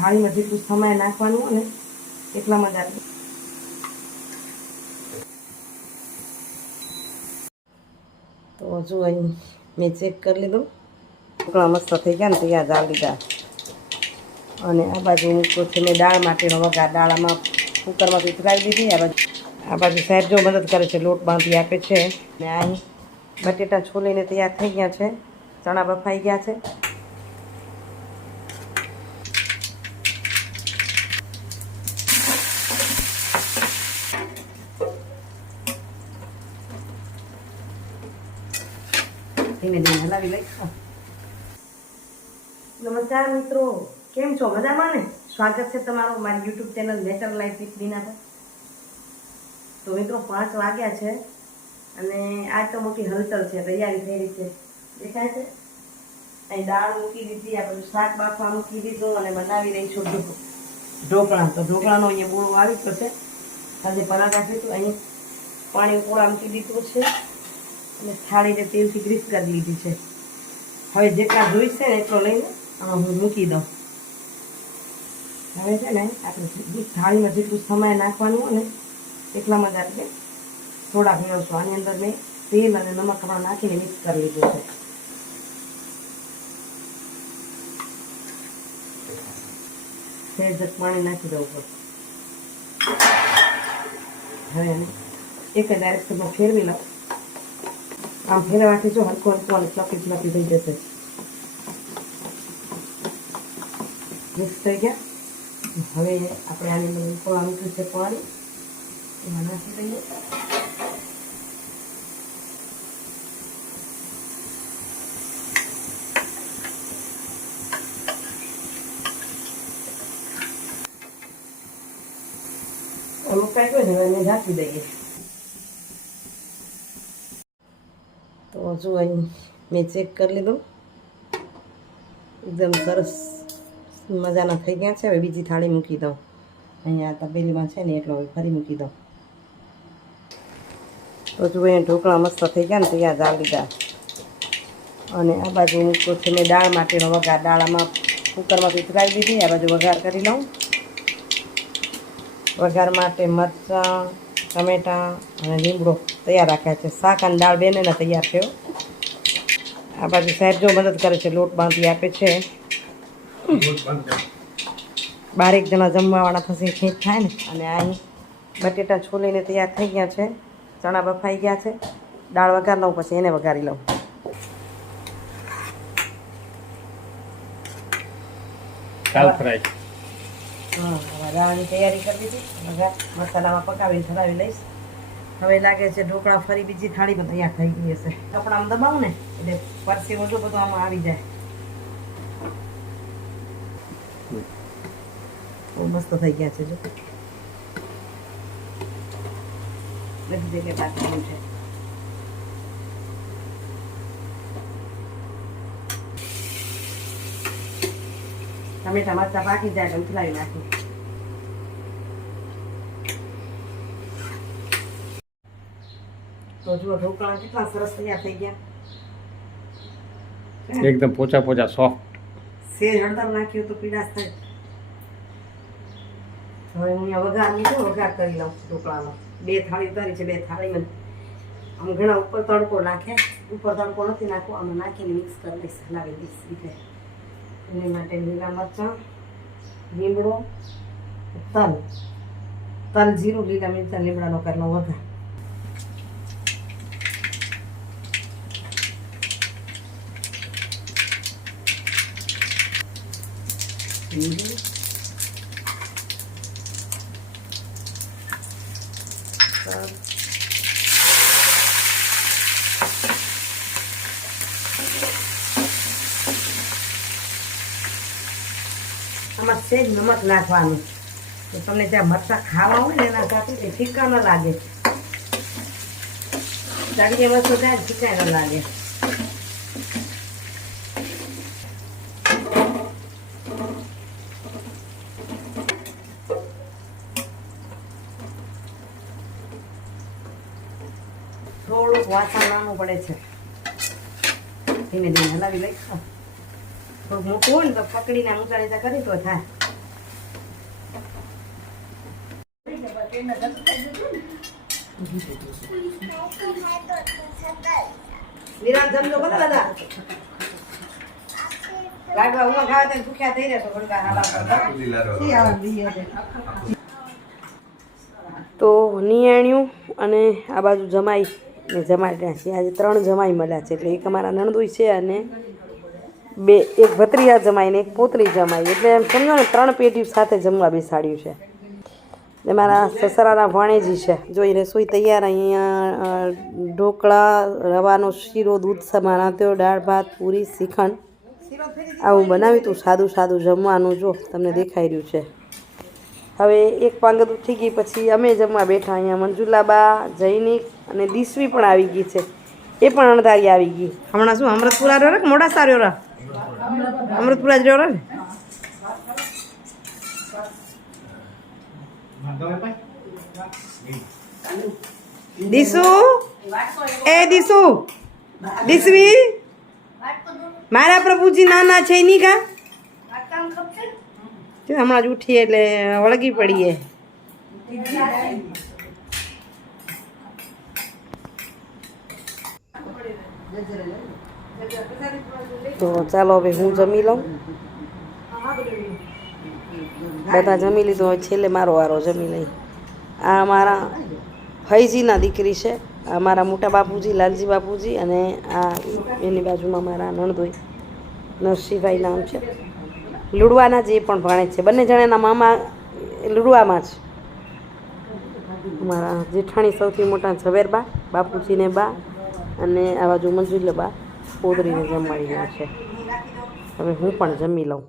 થાળીમાં જેટલું સમય નાખવાનું હોય ને એટલામાં જ આપણે તો જો અહીં મેં ચેક કરી લીધું. ઢોકળા મસ્ત થઈ ગયા ને, તૈયાર દાળ લીધા અને આ બાજુ મૂકો છે મેં દાળ માટેનો વઘાર દાળામાં કુકરમાંથી ઉતરાવી દીધી. આ બાજુ આ બાજુ સાહેબ જો મદદ કરે છે, લોટ બાંધી આપે છે. ને અહીં બટેટા છોલીને તૈયાર થઈ ગયા છે. ચણા બફાઈ ગયા છે. ધીમે ધીમે હલાવી લઈશ નમસ્કાર મિત્રો. કેમ છો? મજામાં ને? સ્વાગત છે તમારું મારી YouTube channel nature life with Bina પર. તો મિત્રો, પાંચ વાગ્યા છે અને આ તો મોટી હલચલ છે, તૈયારી થઈ રહી છે. દેખાય છે? અહીં દાળ મૂકી દીધી, આ બધું શાક બાફવા મૂકી દીધું અને બનાવી રહી છું ઢોક- ઢોકળા તો ઢોકળાનો અહીંયા બોળો આવી ગયો છે. આજે પરાઠા છે અહીં પાણી પોળા મૂકી દીધું છે. અને થાળીને તેલથી ગ્રીસ કરી લીધી છે. હવે જેટલા જોઈશે એટલો લઈને આમાં હું મૂકી દઉં. હવે છે ને આપણે થાળીમાં જેટલું સમય નાખવાનું હોય ને એટલામાં જ આપણે થોડા મેળવશું આની અંદર મેં તેલ અને નમક હમણાં નાખીને મિક્સ કરી લીધું છે. સહેજ પાણી નાખી દઉં પડશે હવે એને એક જ ડાયરેક્શનમાં ફેરવી લઉં. આમ ફેરવાથી જો હલકો હલકો અને ચપી ચપી થઈ જશે. મિક્સ થઈ ગયા. હવે આપણે આની અંદર ઉકળવા મૂક્યું છે પાણી. એમાં નાખી દઈએ. અમુક કાંઈ ને, હવે એને ઢાંકી દઈએ તો જો અહીં મેં ચેક કરી લીધું. એકદમ સરસ મજાના થઈ ગયા છે. હવે બીજી થાળી મૂકી દઉં. અહીંયા તપેલીમાં છે ને એટલો ફરી મૂકી દઉં. તો જો અહીંયા ઢોકળા મસ્ત થઈ ગયા ને તૈયાર જાળ લીધા અને આ બાજુ મૂકો છે, મેં દાળ માટેનો વઘાર. દાળામાં કુકરમાંથી ઉતરાવી દીધી, આ બાજુ વઘાર કરી લઉં. વઘાર માટે મરચાં, ટમેટાં અને લીમડો તૈયાર રાખ્યા છે. શાક અને દાળ બેને તૈયાર થયો આ બાજુ સાહેબ જો મદદ કરે છે લોટ બાંધી આપે છે. બારેક જણા જમવાવાળા થશે ખેંચ થાય ને. અને અહીં બટેટા છોલીને તૈયાર થઈ ગયા છે. ચણા બફાઈ ગયા છે. દાળ વઘાર લઉં પછી એને વઘારી લઉં. દાલ ફ્રાય. હા દાળની તૈયારી કરી દીધી. વઘાર મસાલામાં પકાવીને ધરાવી લઈશ. હવે લાગે છે ઢોકળા ફરી બીજી થાળીમાં તૈયાર થઈ ગઈ હશે. કપડામાં દબાવું ને. એટલે પરસી ઓછો બધો આમાં આવી જાય. બહુ મસ્ત થઈ ગયા છે જો. બધી જગ્યાએ પાકવાનું છે. ટમેટા મરચા પાકી જાય એટલે ઉથલાવી નાખી. તો જુઓ ઢોકળા કેટલા સરસ તૈયાર થઈ ગયા. એકદમ પોચા પોચા સોફ્ટ સેજ હળદર નાખ્યું તો પીડાશ થાય. હવે હું અહીંયા વઘાર લીધો વઘાર કરી લઉં ઢોકળાનો. બે થાળી ઉતારી છે, બે થાળીમાં. આમ ઘણા ઉપર તડકો નાખે, ઉપર તડકો નથી નાખવો, આમાં નાખીને મિક્સ કરી દઈશ હલાવી એની માટે લીલા મરચાં, લીમડો, તલ. તલ, જીરું, લીલા મરચાં, લીમડાનો કરેલો વઘાર. જીરું આમાં સેજ નમક નાખવાનું. તો તમને જ્યાં મરચાં ખાવા હોય ને એના સાથે તે ફીકા ન લાગે. ચાલીએ વસ્તુ ત્યાં ફીકા ન લાગે થોડુંક વાસણ નાનું પડે છે. ધીમે ધીમે હલાવી લઈશ. થોડુંક મોટું હોય ને તો ઊંચા નીચા કરી તો થાય. નિરાંત જમજો ભલે બધા. લાડવા ઉમાં ખાવા તેને ભૂખ્યા થઈ રહેશો થોડીક હાલા તો નિયાણ્યું અને આ બાજુ જમાઈ. ને જમાડ્યા છે. આજે ત્રણ જમાઈ મળ્યા છે. એટલે એક અમારા નણદુઈ છે અને બે, એક ભત્રીયા જમાઈ ને એક પોતરી જમાઈ. એટલે એમ સમજો ને, ત્રણ પેટી સાથે જમવા બેસાડ્યું છે. ને મારા સસરાના ભાણેજી છે. જોઈ રસોઈ તૈયાર અહીંયા ઢોકળા, રવાનો શીરો, દૂધ સમાન રાંધ્યો દાળ ભાત, પૂરી, શ્રીખંડ. આવું બનાવ્યું હતું સાદું સાદું જમવાનું. જો, તમને દેખાઈ રહ્યું છે. હવે એક પાંગત ઉઠી ગઈ, પછી અમે જમવા બેઠા અહીંયા. મંજુલાબા, જૈનિક અને દિશવી પણ આવી ગઈ છે. એ પણ અણધારી આવી ગઈ. હમણાં શું, અમૃતપુરા રહ્યો ને મોડા સાર્યો રહ્યો અમૃતપુરા જ રહ્યો ને? દીસુ એ દીસુ દીસવી મારા પ્રભુજી નાના છે એની કા? હમણાં જ ઉઠી એટલે વળગી પડીએ. તો ચાલો હવે હું જમી લઉં. બધા જમી લીધું હોય, છેલ્લે મારો વારો જમી લઈ. આ મારા ફૈજીના દીકરી છે. આ મારા મોટા બાપુજી, લાલજી બાપુજી અને આ એની બાજુમાં મારા નણદોઈ નરસિંહભાઈ નામ છે. લુડવાના જે પણ ભાણે છે. બંને જણાના મામા લુડવામાં જ. મારા જેઠાણી સૌથી મોટા ઝવેરબા, બાપુજીને બા અને આ બાજુ મંજુલે બા પોદરીને જમાડી ગયા છે. હવે હું પણ જમી લઉં.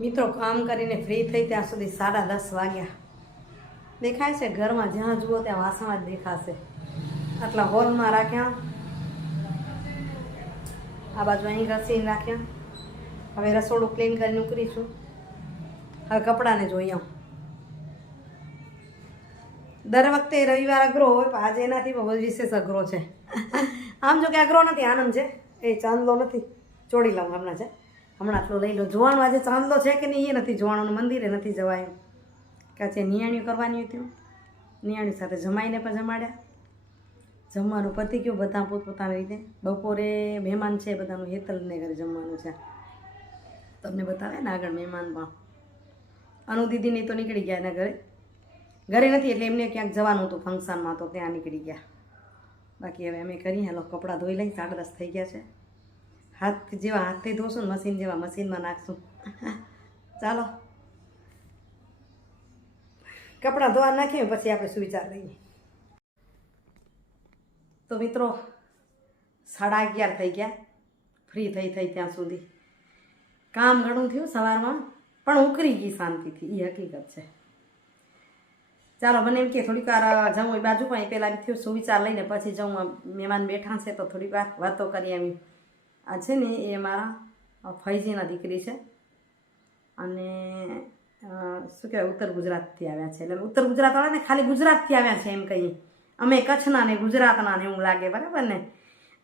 મિત્રો, કામ કરીને ફ્રી થઈ ત્યાં સુધી સાડા દસ વાગ્યા. દેખાય છે ઘરમાં જ્યાં જુઓ ત્યાં વાસણ જ દેખાશે. આટલા હોલમાં રાખ્યા. આ બાજુ અહીં ઘસીને રાખ્યા. હવે રસોડું ક્લીન કરીને ઉકરીશું હવે કપડાને જોઈ આવું દર વખતે રવિવાર અઘરો હોય, પણ આજે એનાથી બહુ વિશેષ અઘરો છે. આમ જો કે અઘરો નથી, આનંદ છે. એ ચાંદલો નથી ચોડી લઉં હમણાં છે. હમણાં આટલો લઈ લો. જોવાનું આજે ચાંદલો છે કે નહીં, એ નથી જોવાનું મંદિરે નથી જવાયું. કાચે નિયાણ્યું કરવાની હતી નિયાણી સાથે જમાઈને પણ જમાડ્યા. જમવાનું પતી ગયું, બધા પોતપોતાની રીતે. બપોરે મહેમાન છે, બધાનું હેતલને ઘરે જમવાનું છે. તમને બતાવે ને આગળ મહેમાન પણ અનુ દીદીને તો નીકળી ગયા એના ઘરે. ઘરે નથી એટલે એમને ક્યાંક જવાનું હતું ફંક્શનમાં તો ત્યાં નીકળી ગયા. બાકી હવે અમે કરીએ હાલો, કપડાં ધોઈ લઈ સાડા થઈ ગયા છે. હાથ જેવા હાથથી ધોશું ને મશીન જેવા મશીનમાં નાખશું. ચાલો. કપડાં ધોવા નાખીએ પછી આપણે સુવિચાર લઈએ. તો મિત્રો, સાડા અગિયાર થઈ ગયા. ફ્રી થઈ થઈ ત્યાં સુધી. કામ ઘણું થયું સવારમાં, પણ ઉકરી ગઈ શાંતિથી એ હકીકત છે. ચાલો, મને એમ કે થોડીક વાર જવું એ બાજુ પણ એ પહેલાં થયું, સુવિચાર લઈને પછી જવું મહેમાન બેઠા છે તો થોડીક વાર વાતો કરી એમ. આ છે ને, એ મારા ફૈજીના દીકરી છે. અને શું કહેવાય, ઉત્તર ગુજરાતથી આવ્યા છે. એટલે ઉત્તર ગુજરાતવાળાને ખાલી ગુજરાતથી આવ્યા છે એમ કહીએ. અમે કચ્છના ને ગુજરાતના ને એવું લાગે, બરાબર ને?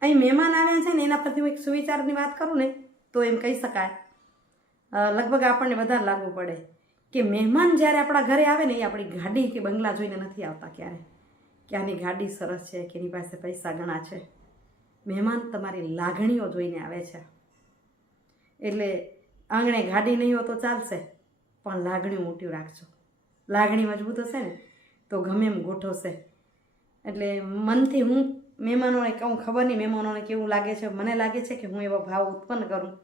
અહીં મહેમાન આવ્યા છે ને, એના પરથી હું એક સુવિચારની વાત કરું ને, તો એમ કહી શકાય. લગભગ આપણને વધારે લાગુ પડે કે મહેમાન જ્યારે આપણા ઘરે આવે ને એ આપણી ગાડી કે બંગલા જોઈને નથી આવતા ક્યારે? કે આની ગાડી સરસ છે, કે એની પાસે પૈસા ઘણા છે? મહેમાન તમારી લાગણીઓ જોઈને આવે છે. એટલે આંગણે ગાડી નહીં હોય તો ચાલશે, પણ લાગણી મોટી રાખજો. લાગણી મજબૂત હશે ને, તો ગમે એમ ગોઠવશે. એટલે મનથી હું મહેમાનોને કહું, ખબર નહીં મહેમાનોને કેવું લાગે છે? મને લાગે છે કે હું એવો ભાવ ઉત્પન્ન કરું.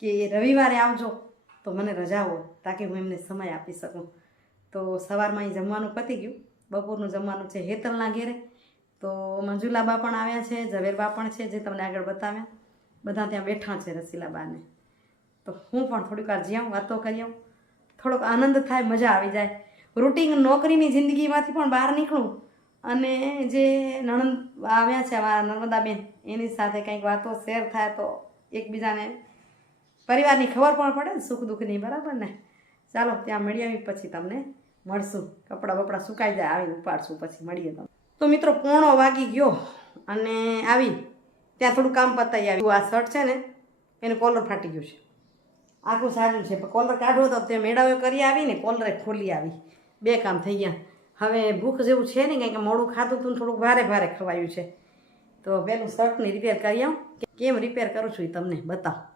કે રવિવારે આવજો, તો મને રજા હોય તાકી હું એમને સમય આપી શકું. તો સવારમાં અહીં જમવાનું પતી ગયું. બપોરનું જમવાનું છે હેતલના ઘેરે. તો મંજુલાબા પણ આવ્યા છે, ઝવેરબા પણ છે, જે તમને આગળ બતાવ્યા. બધા ત્યાં બેઠા છે રસીલાબાને. તો હું પણ થોડીક વાર જ્યાં વાતો કરી આવું. થોડોક આનંદ થાય, મજા આવી જાય. રૂટીન નોકરીની જિંદગીમાંથી પણ બહાર નીકળું. અને જે નણંદ આવ્યા છે, અમારા નર્મદાબેન, એની સાથે કંઈક વાતો શેર થાય તો એકબીજાને પરિવારની ખબર પણ પડે ને સુખ દુઃખની, બરાબર ને? ચાલો, ત્યાં મળી આવી પછી તમને મળશું. કપડાં બપડા સુકાઈ જાય, આવીને ઉપાડશું, પછી મળીએ તમને. તો મિત્રો, પોણો વાગી ગયો અને આવી ત્યાં થોડું કામ પતાવી આવ્યું આ શર્ટ છે ને, એનું કોલર ફાટી ગયું છે. આખું સારું છે. પણ કોલર કાઢવો તો તે મેળાવે કરી આવીને કોલરે ખોલી આવી. બે કામ થઈ ગયા. હવે ભૂખ જેવું છે ને કંઈક મોડું ખાતું હતું થોડુંક ભારે ભારે ખવાયું છે. તો પેલું શર્ટની રિપેર કરી આવું. કેમ રિપેર કરું છું એ તમને બતાવ.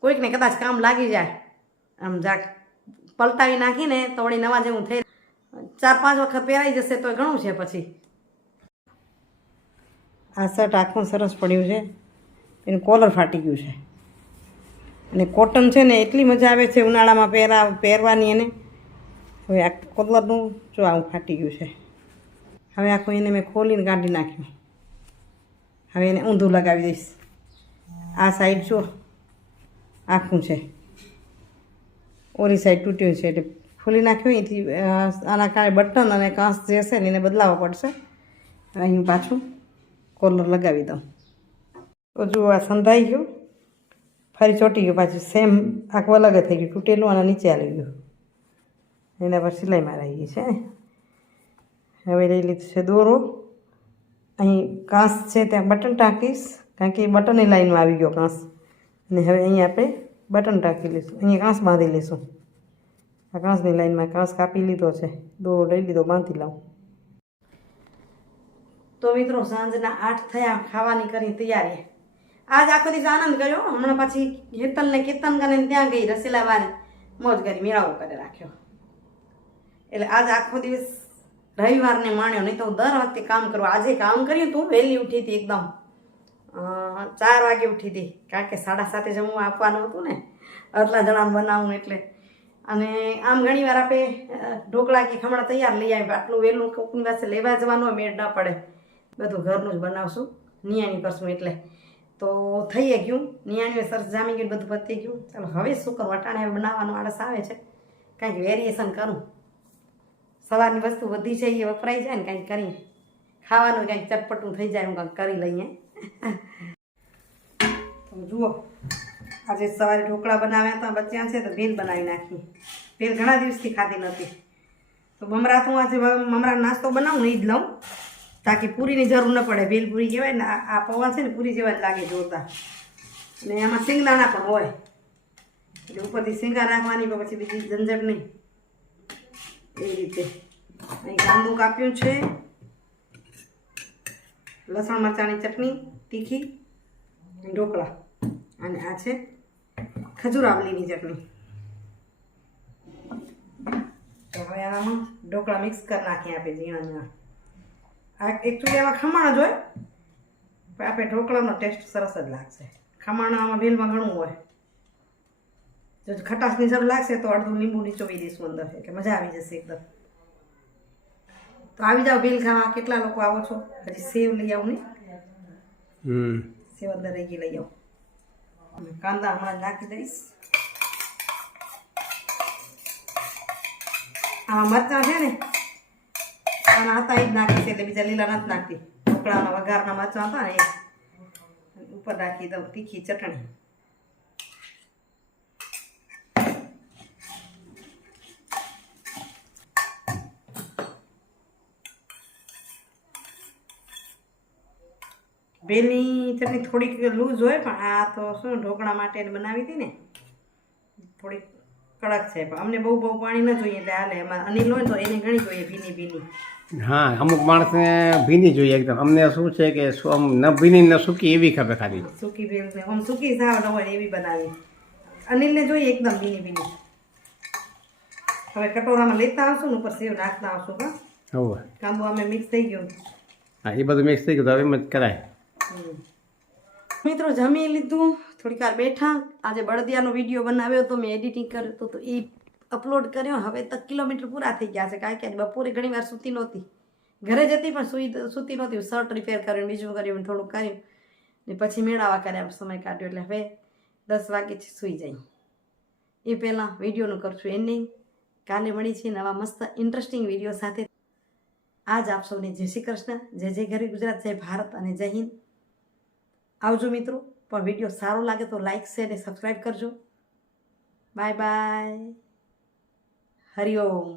કોઈકને કદાચ કામ લાગી જાય. આમ જાક પલટાવી નાખીને તો વળી નવા જેવું થઈ ચાર પાંચ વખત પહેરાઈ જશે તો ઘણું છે પછી. આ શર્ટ આખું સરસ પડ્યું છે. એનું કોલર ફાટી ગયું છે. અને કોટન છે ને એટલી મજા આવે છે ઉનાળામાં પહેરા, પહેરવાની એને. હવે આ કોલરનું જો આવું ફાટી ગયું છે. હવે આખું એને મેં ખોલીને કાઢી નાખ્યું. હવે એને ઊંધું લગાવી દઈશ. આ સાઈડ જો આખું છે. ઓરી સાઈડ તૂટ્યું છે એટલે ખોલી નાખ્યું એથી આના કારણે બટન અને કાંસ જે છે ને એને બદલાવવા પડશે. અહીં પાછું કોલર લગાવી દઉં. તો જુઓ આ સંધાઈ ગયું. ફરી ચોટી ગયું પાછું. સેમ આખું અલગ થઈ ગયું. તૂટેલું અને નીચે આવી ગયું. એના પર સિલાઈ મારાઈ ગઈ છે. હવે લઈ લીધું છે દોરો. અહીં કાંસ છે ત્યાં બટન ટાંકીશ. કારણ કે બટનની લાઈનમાં આવી ગયો કાંસ. અને હવે અહીંયા આપણે બટન ટાંકી લઈશું. અહીંયા કાંસ બાંધી લઈશું. આ કાંસની લાઈનમાં કાંસ કાપી લીધો છે. દોરો લઈ લીધો, બાંધી લઉં તો મિત્રો, સાંજના આઠ થયા. ખાવાની કરી તૈયારી આજ આખો દિવસ આનંદ કર્યો. હમણાં પછી હેતલ ને કીર્તન કરીને ત્યાં ગઈ રસીલા બાને મોજ કરી મેળાવો કરી રાખ્યો. એટલે આજ આખો દિવસ રવિવારને માણ્યો. નહીં તો દર વખતે કામ કરવા, આજે કામ કર્યું તું, વહેલી ઉઠી હતી એકદમ. ચાર વાગે ઉઠી હતી. કારણ કે સાડા સાતે જમવું આપવાનું હતું ને આટલા જણાને બનાવું એટલે. અને આમ ઘણી વાર આપણે ઢોકળા કે ખમણ તૈયાર લઈ આવી આટલું વહેલું કોકની પાસે લેવા જવાનું મેળ ન પડે. બધું ઘરનું જ બનાવશું. નિયાણી કરશું એટલે. તો થઈ ગયું. નિયાણીઓ સરસ જામી ગયું બધું પતી ગયું. ચાલો, હવે શું કરું? અટાણે બનાવવાનું આળસ આવે છે. કાંઈક વેરિએશન કરું. સવારની વસ્તુ બધી છે એ વપરાઈ જાય ને, કાંઈક કરી ખાવાનું કાંઈક ચટપટું થઈ જાય હું કાંઈક કરી લઈએ. તો જુઓ, આજે સવારે ઢોકળા બનાવ્યા હતા, બચ્યા છે તો ભેલ બનાવી નાખી. ભેલ ઘણા દિવસથી ખાધી નથી તો મમરા તો આજે મમરા નાસ્તો બનાવું ને એ જ લઉં, તાકી પૂરીની જરૂર ન પડે. ભેલ પૂરી કહેવાય ને, આ પૌવા છે ને, પૂરી જેવા જ લાગે જોતા અને એમાં સિંગદાણા પણ હોય. એટલે ઉપરથી સિંગા નાખવાની, પણ પછી બીજી ઝંઝટ નહીં. એ રીતે. અહીં કાંદું કાપ્યું છે. લસણ મરચાંની ચટણી, તીખી, ઢોકળા અને આ છે ખજૂર આંબલીની ચટણી. તો હવે આમાં ઢોકળા મિક્સ કરી નાખીએ આપણે ઝીણા ઝીણા. આ એકચ્યુઅલી આમાં ખમણ જ હોય, પણ આપણે ઢોકળાનો ટેસ્ટ સરસ જ લાગશે. ખમણામાં ભેલમાં ઘણું હોય. જો ખટાશની જરૂર લાગશે તો અડધું લીંબુ નીચોવી દઈશું અંદર, એટલે મજા આવી જશે એકદમ. તો આવી જાઓ ખાવા. કેટલા લોકો આવો છો? હજી સેવ લઈ આવું ને હમ. સેવ અંદર રહી ગઈ લઈ આવો. કાંદા હમણાં નાખી દઈશ. આમાં મરચાં છે ને આના હતા એ જ નાખી છે એટલે બીજા લીલા નથી નાખતી. ઢોકળાના વઘારના મરચાં હતા ને એ. ઉપર નાખી દઉં તીખી ચટણી. ભેલની ચટણી થોડીક લૂઝ હોય પણ આ તો શું ઢોકળા માટે બનાવી હતી ને? થોડીક કડક છે પણ અમને બહુ બહુ પાણી ન જોઈએ એટલે હાલે. એમાં અનિલ હોય તો એને ઘણી જોઈએ ભીની ભીની. હા અમુક માણસને ભીની જોઈએ એકદમ. અમને શું છે કે આમ ન ભીની ન સૂકી એવી ખબર ખાલી. સૂકી ભેલ છે. આમ સૂકી સાવ ન હોય એવી બનાવી. અનિલને જોઈએ એકદમ ભીની ભીની. હવે કટોરામાં લેતા આવશું ને ઉપર સેવ નાખતા આવશું હા. કાંદો અમે મિક્સ થઈ ગયું. હા એ બધું મિક્સ થઈ ગયું તો હવે એમ જ કરાય. મિત્રો, જમી લીધું. થોડીક વાર બેઠા. આજે બળદિયાનો વીડિયો બનાવ્યો હતો. મેં એડિટિંગ કર્યો તો એ અપલોડ કર્યો. હવે તો કિલોમીટર પૂરા થઈ ગયા છે. કારણ કે બપોરે ઘણી વાર સૂતી નહોતી. ઘરે જતી પણ સૂઈ સૂતી નહોતી. શર્ટ રિપેર કર્યું, બીજું કર્યું થોડુંક કર્યું. ને પછી મેળાવા કર્યા, સમય કાઢ્યો. એટલે હવે દસ વાગે સૂઈ જાય એ પહેલાં વિડીયોનું કરશું એન્ડિંગ કાલે મળી છે નવા મસ્ત ઇન્ટરેસ્ટિંગ વીડિયો સાથે. આજ આપ સૌને જય શ્રી કૃષ્ણ. જય જય ગરી ગુજરાત, જય ભારત અને જય હિન્દ. આવજો મિત્રો. પણ વીડિયો સારો લાગે તો લાઈક શેર અને સબસ્ક્રાઈબ કરજો. Bye bye Hariom